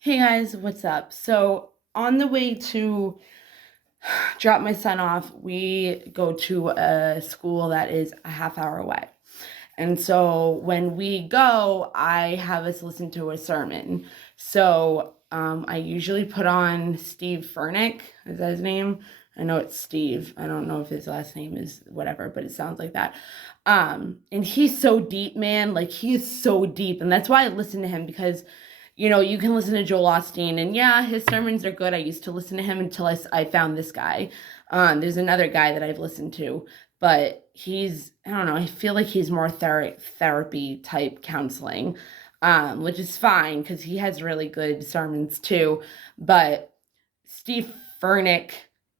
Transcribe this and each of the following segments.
Hey guys, what's up? So, on the way to drop my son off, we go to a school that is a half hour away. And so, when we go, I have us listen to a sermon. So, I usually put on Steve Furnick. Is that his name? I know it's Steve. I don't know if his last name is whatever, but it sounds like that. And he's so deep, man. Like, he is so deep. And that's why I listen to him because you can listen to Joel Osteen, and yeah, his sermons are good. I used to listen to him until I found this guy. There's another guy that I've listened to, but I don't know, I feel like he's more therapy type counseling, which is fine because he has really good sermons too. But Steve Furnick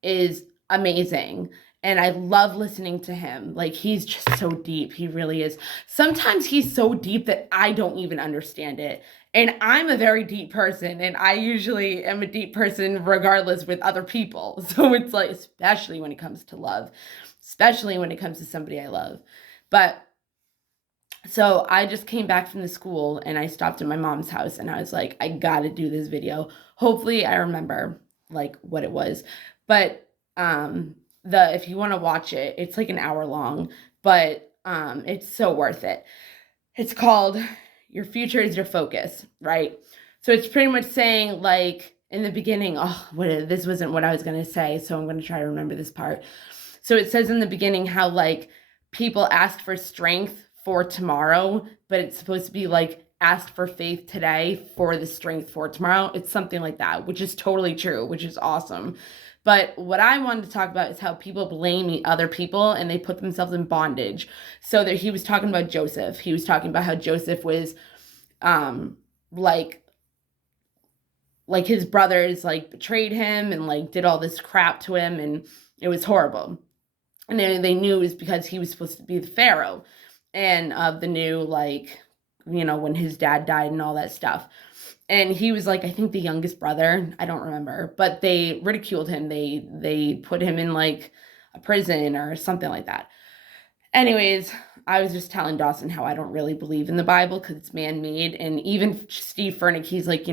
is amazing. And I love listening to him. Like, he's just so deep. He really is. Sometimes he's so deep that I don't even understand it. And I'm a very deep person, and I usually am a deep person regardless with other people. So it's like, especially when it comes to love, especially when it comes to somebody I love. But so I just came back from the school and I stopped at my mom's house and I was like, I gotta do this video. Hopefully I remember like what it was. But the if you want to watch it, it's like an hour long, but it's so worth it. It's called Your Future is Your Focus, right? So it's pretty much saying like in the beginning, this wasn't what I was gonna say, so I'm gonna try to remember this part. So it says in the beginning how like people ask for strength for tomorrow, but it's supposed to be like ask for faith today for the strength for tomorrow. It's something like that, which is totally true, which is awesome. But what I wanted to talk about is how people blame other people and they put themselves in bondage. So that he was talking about Joseph. He was talking about how Joseph was um like his brothers like betrayed him and like did all this crap to him, and it was horrible. And they knew it was because he was supposed to be the pharaoh and of the new, like, when his dad died and all that stuff. And he was like, I think the youngest brother, I don't remember, but they ridiculed him. They put him in like a prison or something like that. Anyways, I was just telling Dawson how I don't really believe in the Bible because it's man-made. And even Steve Furnick, he's like,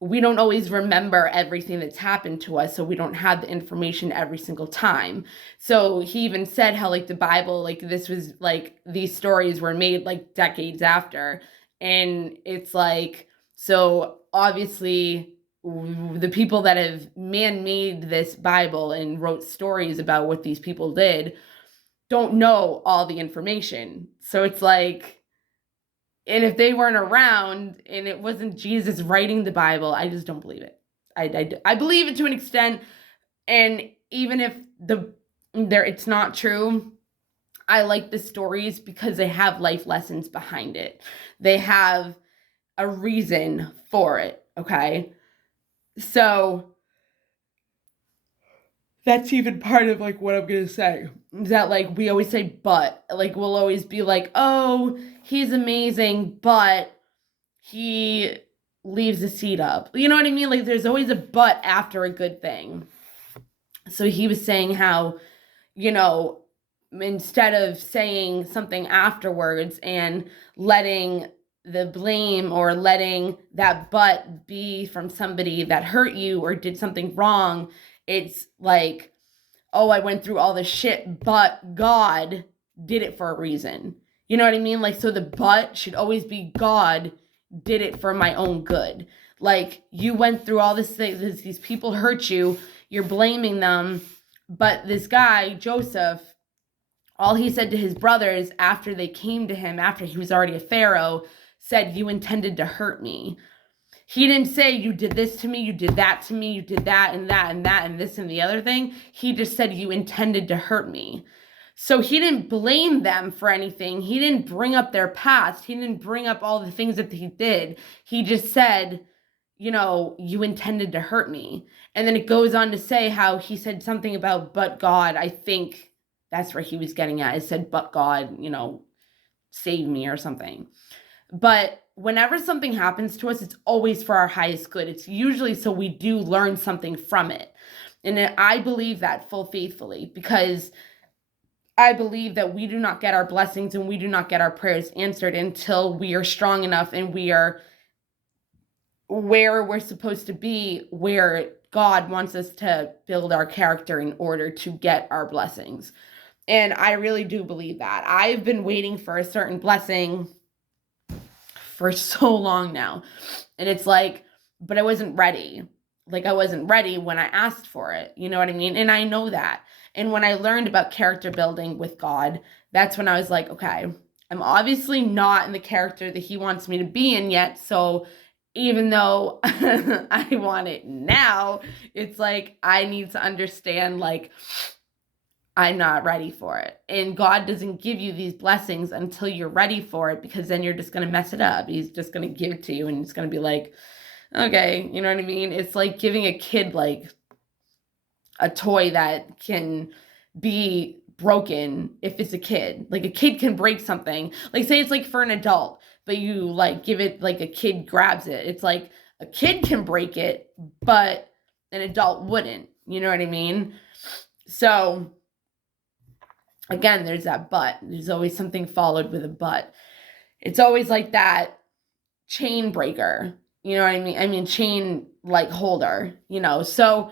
we don't always remember everything that's happened to us, so we don't have the information every single time. So he even said how like the Bible, like this was like these stories were made like decades after. And it's like, so obviously the people that have man-made this Bible and wrote stories about what these people did don't know all the information. So it's like, and if they weren't around and it wasn't Jesus writing the Bible, I just don't believe it. I believe it to an extent, and even if it's not true, I like the stories because they have life lessons behind it. They have a reason for it. Okay, so that's even part of like what I'm gonna say. Is that like we always say but, like we'll always be like, oh, he's amazing, but he leaves the seat up. You know what I mean? Like there's always a but after a good thing. So he was saying how, you know, instead of saying something afterwards and letting the blame or letting that but be from somebody that hurt you or did something wrong, it's like, oh, I went through all this shit, but God did it for a reason. You know what I mean? Like, so the but should always be God did it for my own good. Like, you went through all this thing, these people hurt you, you're blaming them, but this guy, Joseph, all he said to his brothers after they came to him, after he was already a pharaoh, said, you intended to hurt me. He didn't say you did this to me, you did that to me, you did that and that and that and this and the other thing. He just said you intended to hurt me. So he didn't blame them for anything. He didn't bring up their past. He didn't bring up all the things that he did. He just said, you intended to hurt me. And then it goes on to say how he said something about, but God, I think that's where he was getting at. It said, but God, save me or something. But whenever something happens to us, it's always for our highest good. It's usually so we do learn something from it. And I believe that full faithfully because I believe that we do not get our blessings and we do not get our prayers answered until we are strong enough and we are where we're supposed to be, where God wants us to build our character in order to get our blessings. And I really do believe that. I've been waiting for a certain blessing for so long now. And it's like, but I wasn't ready. Like, I wasn't ready when I asked for it. You know what I mean? And I know that. And when I learned about character building with God, that's when I was like, okay, I'm obviously not in the character that He wants me to be in yet. So even though I want it now, it's like I need to understand, like, I'm not ready for it. And God doesn't give you these blessings until you're ready for it, because then you're just going to mess it up. He's just going to give it to you and it's going to be like, okay, you know what I mean? It's like giving a kid like a toy that can be broken if it's a kid. Like a kid can break something. Like say it's like for an adult, but you like give it like a kid grabs it. It's like a kid can break it, but an adult wouldn't. You know what I mean? So again, there's that but. There's always something followed with a but. It's always like that chain breaker. You know what I mean? I mean, chain like holder, you know? So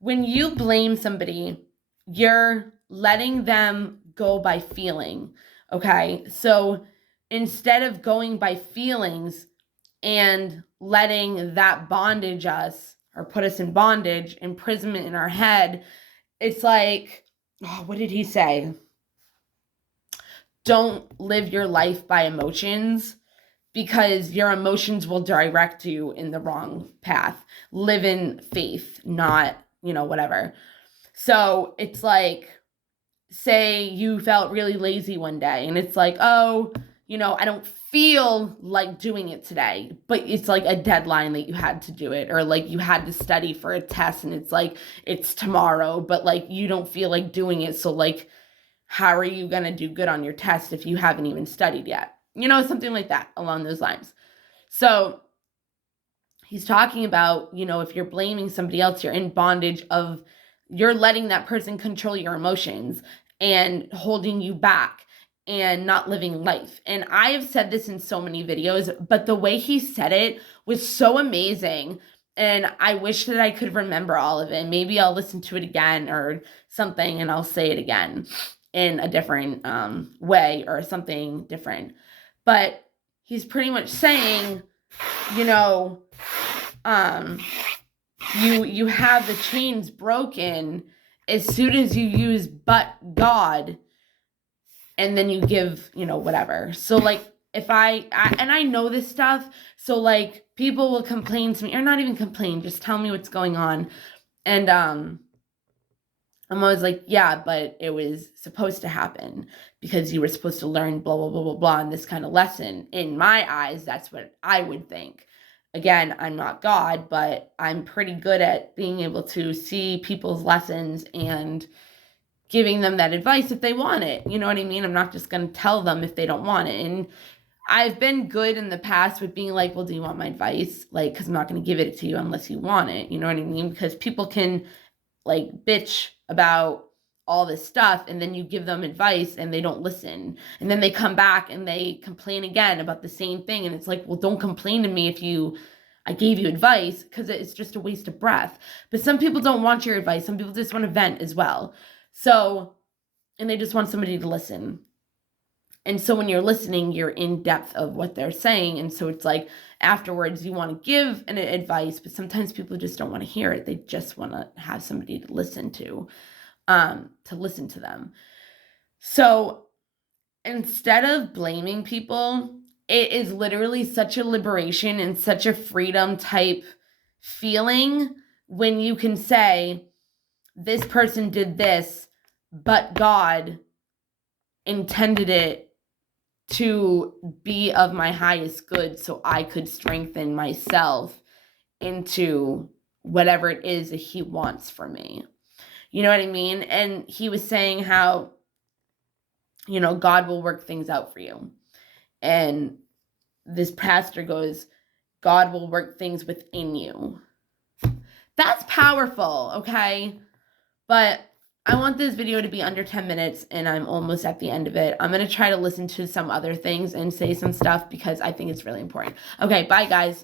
when you blame somebody, you're letting them go by feeling. Okay. So instead of going by feelings and letting that bondage us or put us in bondage, imprisonment in our head, it's like, oh, what did he say? Don't live your life by emotions, because your emotions will direct you in the wrong path. Live in faith, not, whatever. So it's like, say you felt really lazy one day and it's like, oh, I don't feel like doing it today, but it's like a deadline that you had to do it, or like you had to study for a test and it's like, it's tomorrow, but like you don't feel like doing it. So like, how are you going to do good on your test if you haven't even studied yet? Something like that along those lines. So he's talking about, if you're blaming somebody else, you're in bondage of, you're letting that person control your emotions and holding you back and not living life. And I have said this in so many videos, but the way he said it was so amazing. And I wish that I could remember all of it. Maybe I'll listen to it again or something and I'll say it again in a different way or something different. But he's pretty much saying, you have the chains broken as soon as you use but God, and then you give, whatever. So like if I and I know this stuff, so like people will complain to me, or not even complain, just tell me what's going on. And I'm always like, yeah, but it was supposed to happen because you were supposed to learn blah, blah, blah, blah, blah, and this kind of lesson. In my eyes, that's what I would think. Again, I'm not God, but I'm pretty good at being able to see people's lessons and giving them that advice if they want it. You know what I mean? I'm not just going to tell them if they don't want it. And I've been good in the past with being like, well, do you want my advice? Like, because I'm not going to give it to you unless you want it. You know what I mean? Because people can like bitch about all this stuff and then you give them advice and they don't listen, and then they come back and they complain again about the same thing, and it's like, well, don't complain to me if I gave you advice, because it's just a waste of breath. But some people don't want your advice. Some people just want to vent as well. So, and they just want somebody to listen. And so when you're listening, you're in depth of what they're saying. And so it's like afterwards you want to give an advice, but sometimes people just don't want to hear it. They just want to have somebody to listen to them. So instead of blaming people, it is literally such a liberation and such a freedom type feeling when you can say, this person did this, but God intended it to be of my highest good so I could strengthen myself into whatever it is that He wants for me. You know what I mean? And he was saying how, God will work things out for you. And this pastor goes, God will work things within you. That's powerful, okay? But I want this video to be under 10 minutes and I'm almost at the end of it. I'm going to try to listen to some other things and say some stuff because I think it's really important. Okay, bye guys.